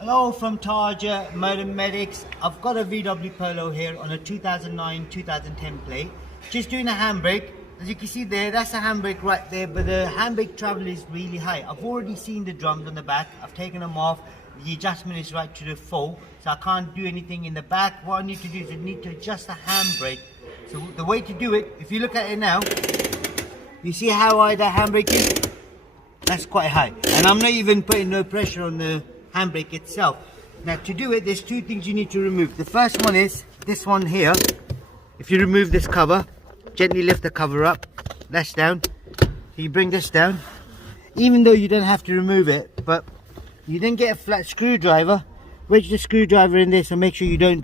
Hello from Tarja Motor Medics. I've got a VW Polo here on a 2009-2010 plate. Just doing a handbrake. As you can see there, that's a handbrake right there, but the handbrake travel is really high. I've already seen the drums on the back. I've taken them off. The adjustment is right to the full, so I can't do anything in the back. What I need to do is I need to adjust the handbrake. So the way to do it, if you look at it now, you see how high that handbrake is? That's quite high. And I'm not even putting no pressure on the handbrake itself. Now to do it, there's two things you need to remove. The first one is this one here. If you remove this cover, gently lift the cover up, that's down. You bring this down, even though you don't have to remove it, but you then get a flat screwdriver, wedge the screwdriver in there, so make sure you don't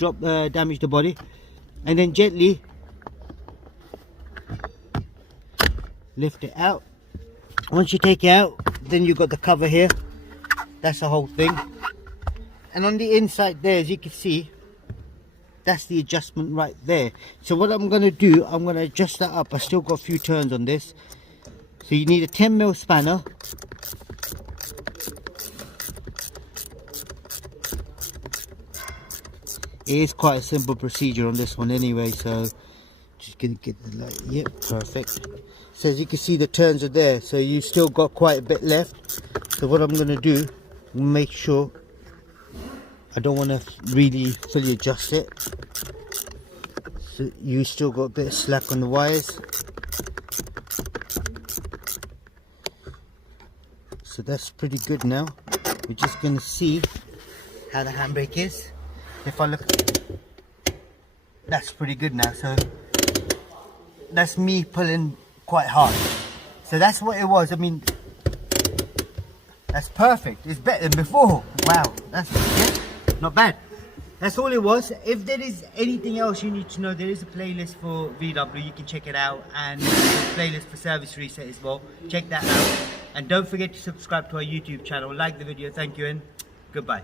damage the body, and then gently lift it out. Once you take it out, then you've got the cover here. That's the whole thing. And on the inside there, as you can see, that's the adjustment right there. So what I'm going to do, I'm going to adjust that up. I still got a few turns on this. So you need a 10mm spanner. It is quite a simple procedure on this one anyway, so just going to get the light. Yep, perfect. So as you can see, the turns are there, so you've still got quite a bit left. So what I'm going to do, make sure I don't want to really fully adjust it, so you still got a bit of slack on the wires. So that's pretty good now. We're just going to see how the handbrake is. If I look, that's pretty good now. So that's me pulling quite hard. So that's what it was. I mean, that's perfect. It's better than before. Wow, that's good. Not bad. That's all it was. If there is anything else you need to know, there is a playlist for VW. You can check it out, and there's a playlist for service reset as well. Check that out, and don't forget to subscribe to our YouTube channel. Like the video. Thank you, and goodbye.